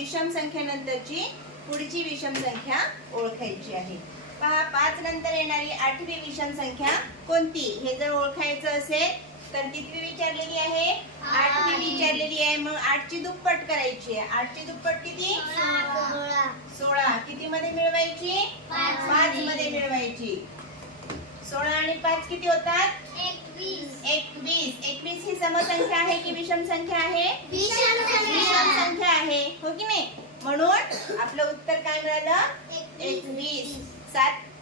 विषम संख्येनंतरची पुढची विषम संख्या ओळखायची आहे. पहा 5 नंतर येणारी 8वी विषम संख्या कोणती हे जर ओळखायचं असेल तर कितवी विचारलेली आहे? 8वी विचारलेली आहे. मग 8 ची दुप्पट करायची आहे. 8 ची दुप्पट किती? 16. किती मध्ये मिळवायची? 5 मध्ये मिळवायची. 16 आणि 5 किती होतात? 21. 21 ही समसंख्या आहे की विषम संख्या आहे? विषम संख्या आहे, हो की नाही? म्हणून आपलं उत्तर काय मिळालं? 21.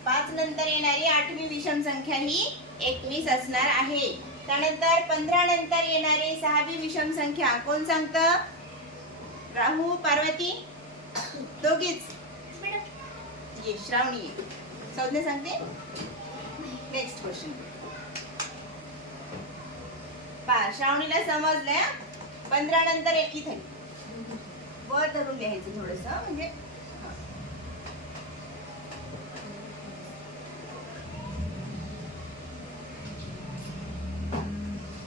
5 नंतर येणारी 8वी विषम संख्या ही 21 असणार आहे. त्यानंतर 15 नंतर येणारी 6वी विषम संख्या कोण सांगतं? राहू, पार्वती दोघीच? ये श्रावणी संज्ञा सांगते. Next question. पहा श्रावणीला समजलंय. 15 नंतर इथे वर धरून लिहायचं थोडस, म्हणजे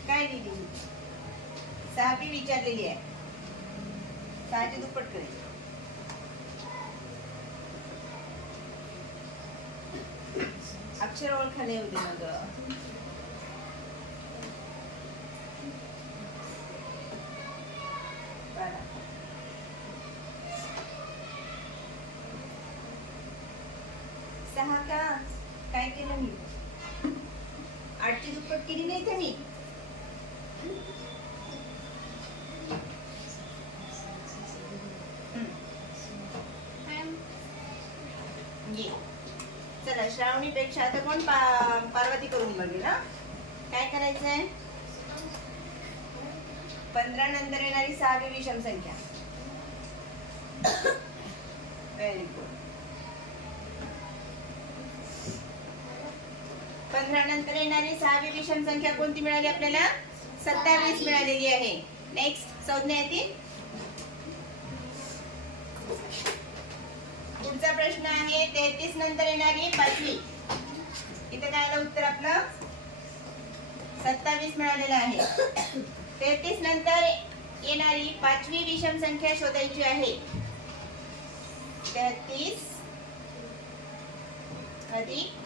काय लिहिली? 6वी विचारलेली आहे. 6 ची दुप्पट करायची. अक्षर ओळखायला येऊ दे मग. सहा का काय केलं मी? 8 ची दुप्पट केली नाही तर मी. चला श्रावणी पेक्षा आता कोण पार्वती करून बघेल ना. काय करायचंय? 15 नंतर येणारी 6वी विषम संख्या. Very good. 15 नंतर येणारी 6वी विषम संख्या कोणती मिळाली आपल्याला? 27 मिळालेली आहे. नेक्स्ट संज्ञा येते. पुढचा प्रश्न आहे 33 नंतर येणारी 5वी. इथे काय आलं उत्तर आपलं? 27 मिळालेलं आहे. 33 नंतर येणारी 5वी विषम संख्या शोधायची आहे. 33 अधिक